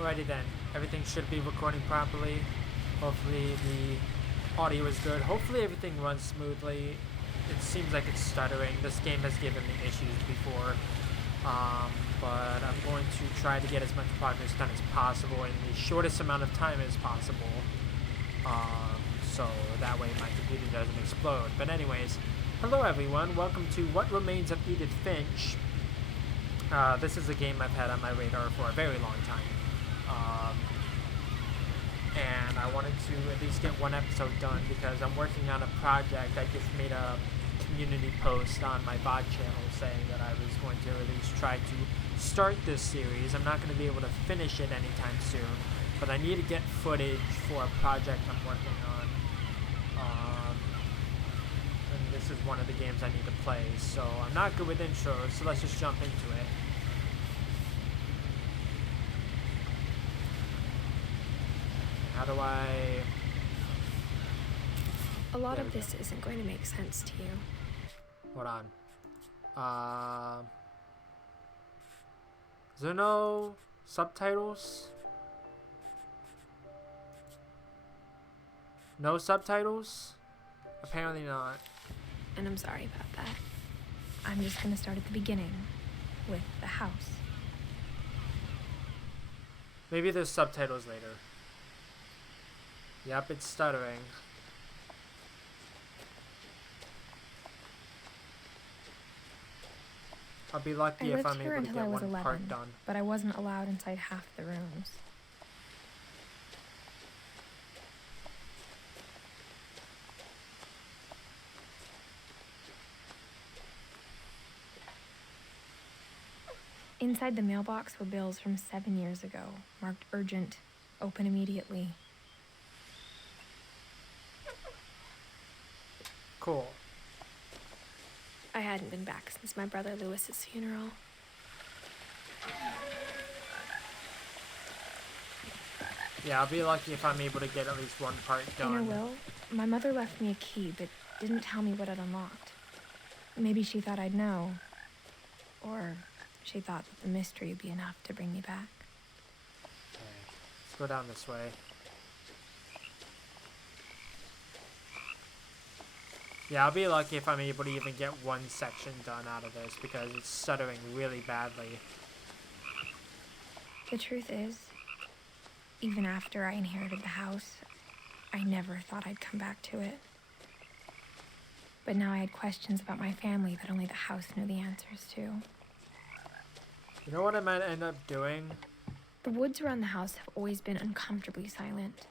Alrighty then, everything should be recording properly. Hopefully the audio is good. Hopefully everything runs smoothly. It seems like it's stuttering. This game has given me issues before. But I'm going to try to get as much progress done as possible in the shortest amount of time as possible. So that way my computer doesn't explode. But anyways, hello everyone. Welcome to What Remains of Edith Finch. This is a game I've had on my radar for a very long time. And I wanted to at least get one episode done because I'm working on a project. I just made a community post on my VOD channel saying that I was going to at least try to start this series. I'm not going to be able to finish it anytime soon, but I need to get footage for a project I'm working on. And this is one of the games I need to play, so I'm not good with intros, so let's just jump into it. How do I... A lot of this isn't going to make sense to you. Hold on. Is there no subtitles? No subtitles? Apparently not. And I'm sorry about that. I'm just going to start at the beginning, with the house. Maybe there's subtitles later. Yep, it's stuttering. I'll be lucky if I'm able to get one part done. But I wasn't allowed inside half the rooms. Inside the mailbox were bills from 7 years ago, marked urgent, open immediately. Cool. I hadn't been back since my brother Lewis's funeral. Yeah, I'll be lucky if I'm able to get at least one part done. In her will, my mother left me a key, but didn't tell me what it unlocked. Maybe she thought I'd know. Or she thought that the mystery would be enough to bring me back. Okay, let's go down this way. Yeah, I'll be lucky if I'm able to even get one section done out of this because it's stuttering really badly. The truth is, even after I inherited the house, I never thought I'd come back to it. But now I had questions about my family that only the house knew the answers to. You know what I might end up doing? The woods around the house have always been uncomfortably silent.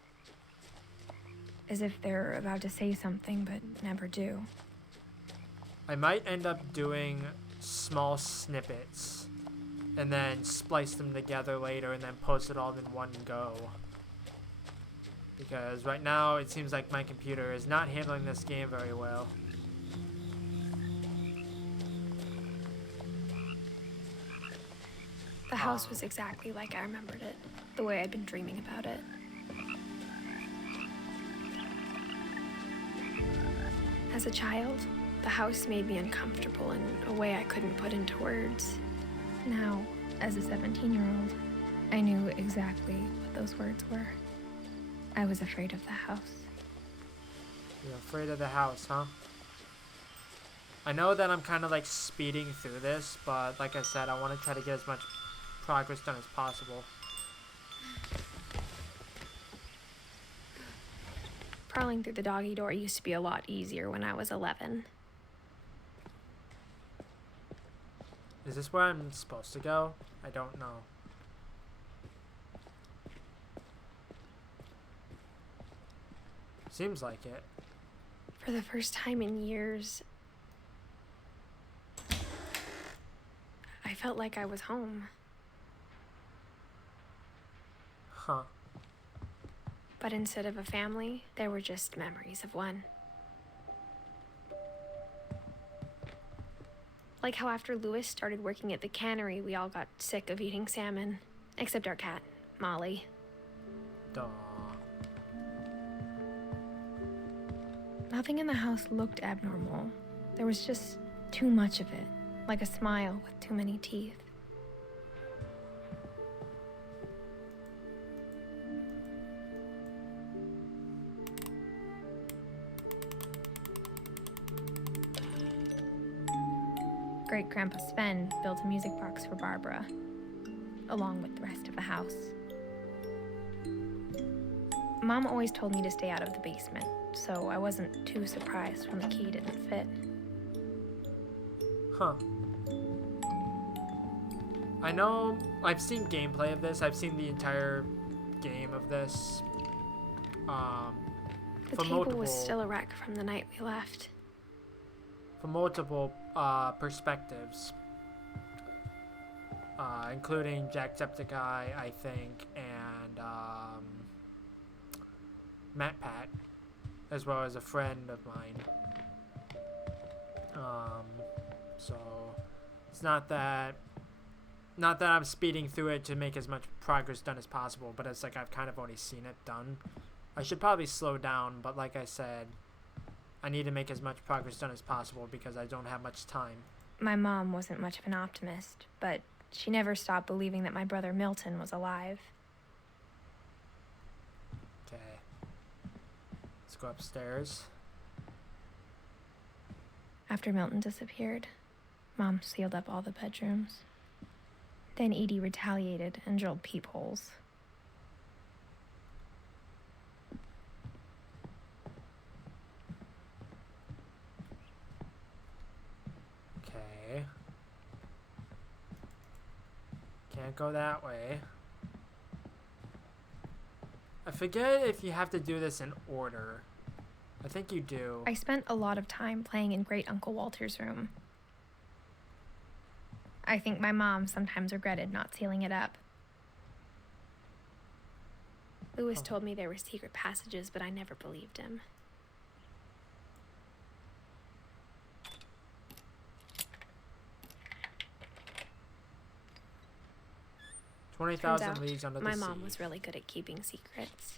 As if they're about to say something, but never do. I might end up doing small snippets and then splice them together later and then post it all in one go. Because right now it seems like my computer is not handling this game very well. The house was exactly like I remembered it, the way I'd been dreaming about it. As a child, the house made me uncomfortable in a way I couldn't put into words. Now, as a 17-year-old, I knew exactly what those words were. I was afraid of the house. You're afraid of the house, huh? I know that I'm kind of like speeding through this, but like I said, I want to try to get as much progress done as possible. Crawling through the doggy door used to be a lot easier when I was 11. Is this where I'm supposed to go? I don't know. Seems like it. For the first time in years, I felt like I was home. Huh. But instead of a family, there were just memories of one. Like how after Lewis started working at the cannery, we all got sick of eating salmon. Except our cat, Molly. Duh. Nothing in the house looked abnormal. There was just too much of it, like a smile with too many teeth. great-grandpa Sven built a music box for Barbara, along with the rest of the house. Mom always told me to stay out of the basement, so I wasn't too surprised when the key didn't fit. Huh. I know, I've seen gameplay of this. I've seen the entire game of this. The table was still a wreck from the night we left. From multiple perspectives. Including Jacksepticeye, I think, and MatPat, as well as a friend of mine. So it's not that I'm speeding through it to make as much progress done as possible, but it's like I've kind of already seen it done. I should probably slow down, but like I said, I need to make as much progress done as possible because I don't have much time. My mom wasn't much of an optimist, but she never stopped believing that my brother Milton was alive. Okay. Let's go upstairs. After Milton disappeared, Mom sealed up all the bedrooms. Then Edie retaliated and drilled peepholes. Okay. Can't go that way. I forget if you have to do this in order. I think you do. I spent a lot of time playing in Great Uncle Walter's room. I think my mom sometimes regretted not sealing it up. Lewis told me there were secret passages, but I never believed him. Turns 20,000 leagues under the sea. My mom was really good at keeping secrets.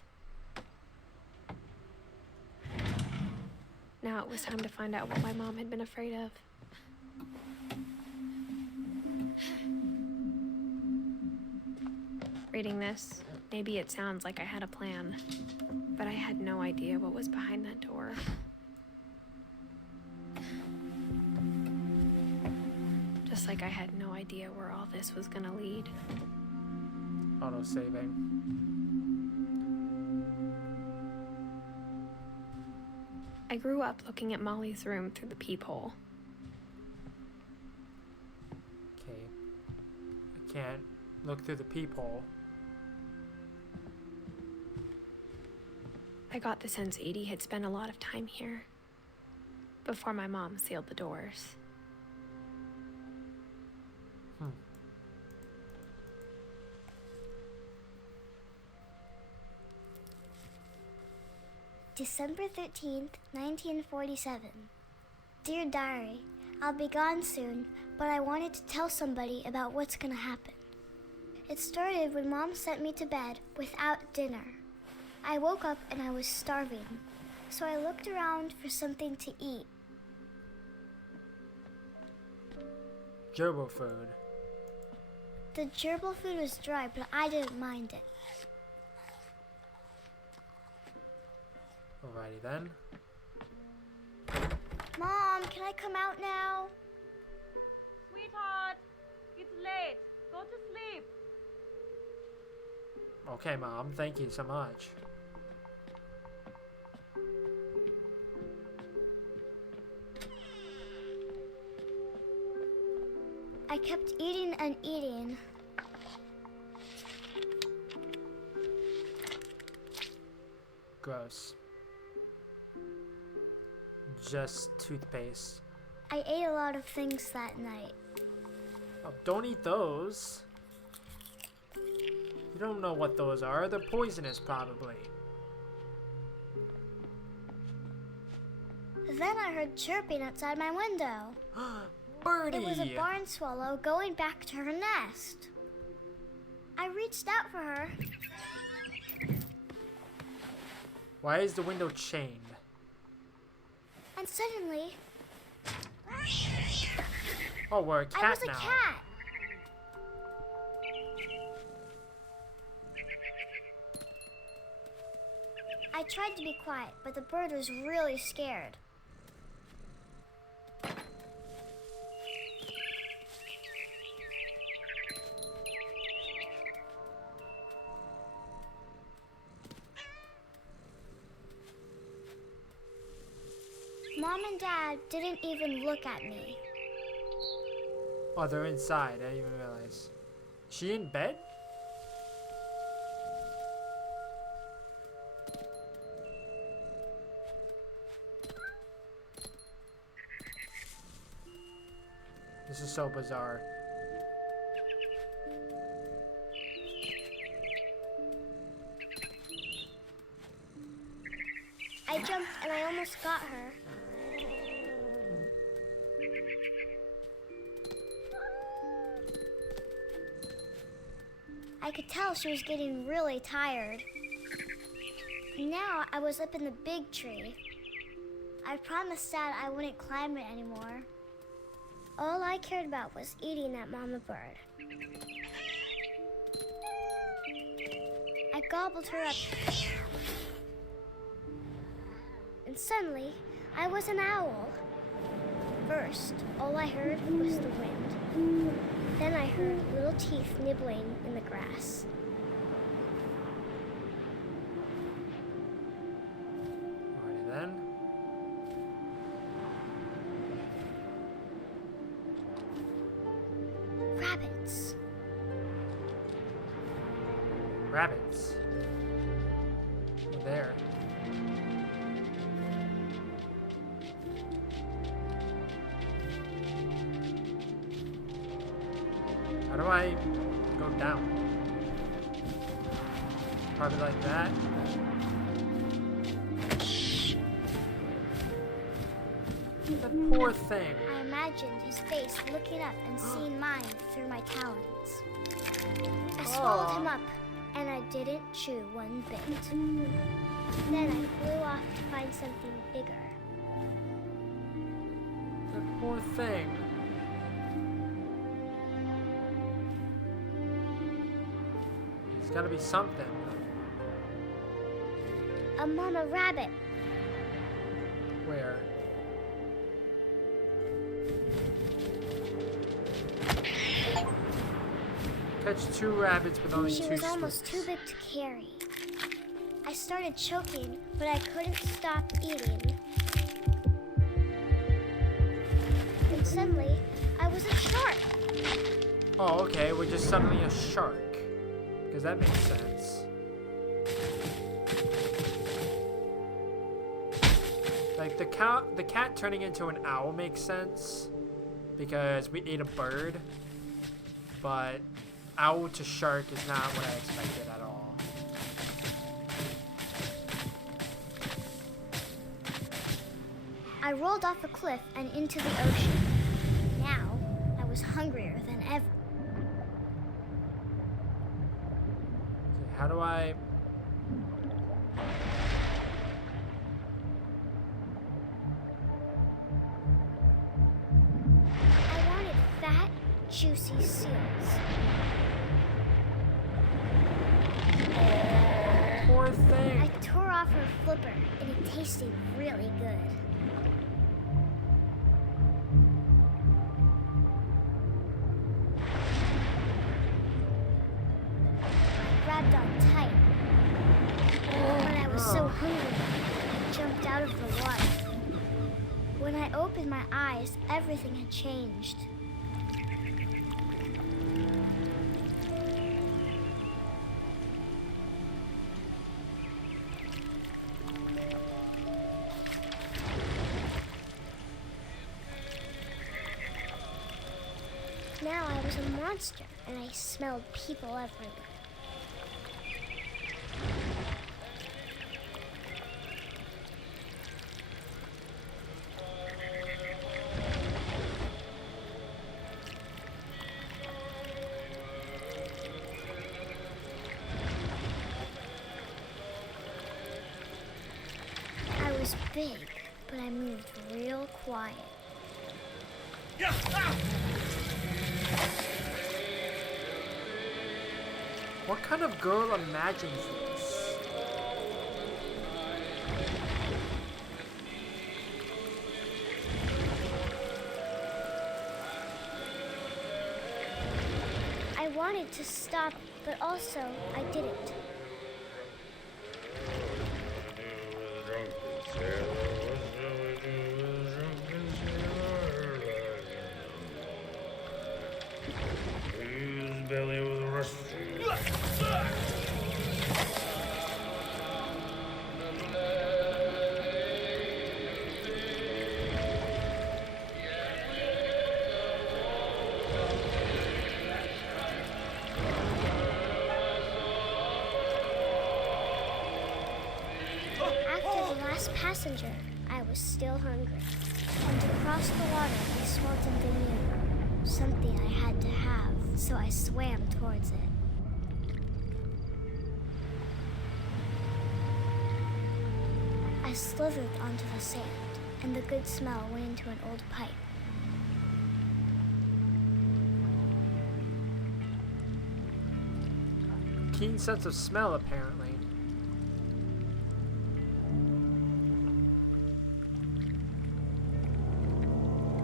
Now it was time to find out what my mom had been afraid of. Reading this, maybe it sounds like I had a plan, but I had no idea what was behind that door. Just like I had no idea where all this was gonna lead. Auto saving. I grew up looking at Molly's room through the peephole. Okay. I can't look through the peephole. I got the sense Edie had spent a lot of time here before my mom sealed the doors. December 13th, 1947. Dear Diary, I'll be gone soon, but I wanted to tell somebody about what's gonna happen. It started when Mom sent me to bed without dinner. I woke up and I was starving, so I looked around for something to eat. Gerbil food. The gerbil food was dry, but I didn't mind it. Alrighty then. Mom, can I come out now? Sweetheart, it's late. Go to sleep. Okay, Mom. Thank you so much. I kept eating and eating. Gross. Just toothpaste. I ate a lot of things that night. Oh, don't eat those. You don't know what those are. They're poisonous, probably. Then I heard chirping outside my window. Birdie! It was a barn swallow going back to her nest. I reached out for her. Why is the window chained? And suddenly, Oh, we're a cat I was a now. cat. I tried to be quiet, but the bird was really scared. Mom and Dad didn't even look at me. Oh, they're inside. I didn't even realize. She in bed? This is so bizarre. I jumped and I almost got her. I could tell she was getting really tired. Now I was up in the big tree. I promised Dad I wouldn't climb it anymore. All I cared about was eating that mama bird. I gobbled her up. And suddenly, I was an owl. First, all I heard was the wind. Then I heard little teeth nibbling in the grass. Alrighty then. Rabbits. Rabbits. They're there. How do I go down? Probably like that. That poor thing. I imagined his face looking up and seeing mine through my talons. I swallowed him up, and I didn't chew one bit. Then I flew off to find something bigger. That poor thing. There's gotta be something. A mama rabbit. Where? Catch 2 rabbits with only 2 She was almost too big to carry. I started choking, but I couldn't stop eating. And suddenly, I was a shark. Oh, okay. We're just suddenly a shark. Because that makes sense. Like the cat turning into an owl makes sense because we ate a bird, but owl to shark is not what I expected at all. I rolled off a cliff and into the ocean. Now, I was hungrier than ever. Okay, how do I... I wanted fat, juicy seals. Poor I thing. tore off her flipper, and it tasted really good. I grabbed on tight. But I was so hungry, I jumped out of the water. When I opened my eyes, everything had changed. Now I was a monster, and I smelled people everywhere. I was big, but I moved real quiet. What kind of girl imagines this? I wanted to stop, but also I didn't. belly of the rest. After the last passenger, I was still hungry. And to cross the water, I smelled something new. Something I had to have, so I swam towards it. I slithered onto the sand, and the good smell went into an old pipe. Keen sense of smell, apparently.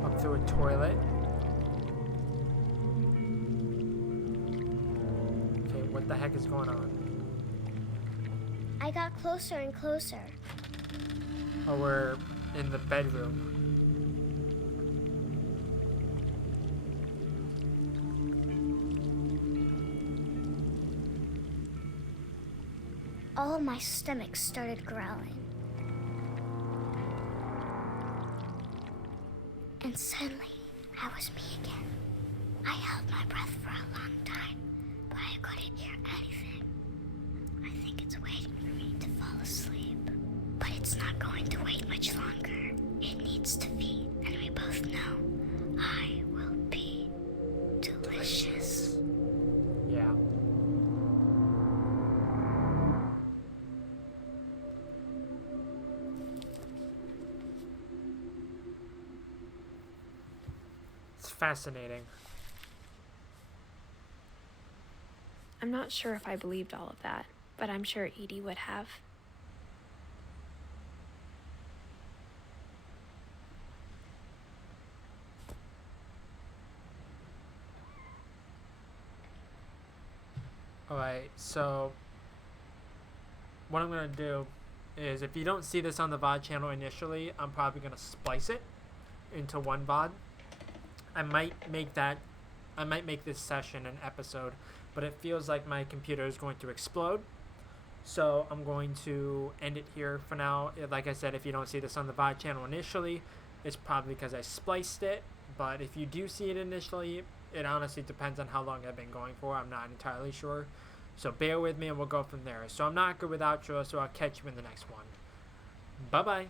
Up through a toilet. Okay, what the heck is going on? I got closer and closer. Oh, we're in the bedroom. All of my stomach started growling. And suddenly, I was me again. I held my breath for a long time, but I couldn't hear anything. I think it's waiting for me to fall asleep. But it's not going to wait much longer. It needs to feed, and we both know I will be delicious. Yeah. It's fascinating. I'm not sure if I believed all of that, but I'm sure Edie would have. Alright, so what I'm going to do is, if you don't see this on the VOD channel initially, I'm probably going to splice it into one VOD. I might make this session an episode, but it feels like my computer is going to explode. So I'm going to end it here for now. Like I said, if you don't see this on the VOD channel initially, it's probably because I spliced it. But if you do see it initially, it honestly depends on how long I've been going for. I'm not entirely sure. So bear with me and we'll go from there. So I'm not good with outro, so I'll catch you in the next one. Bye-bye.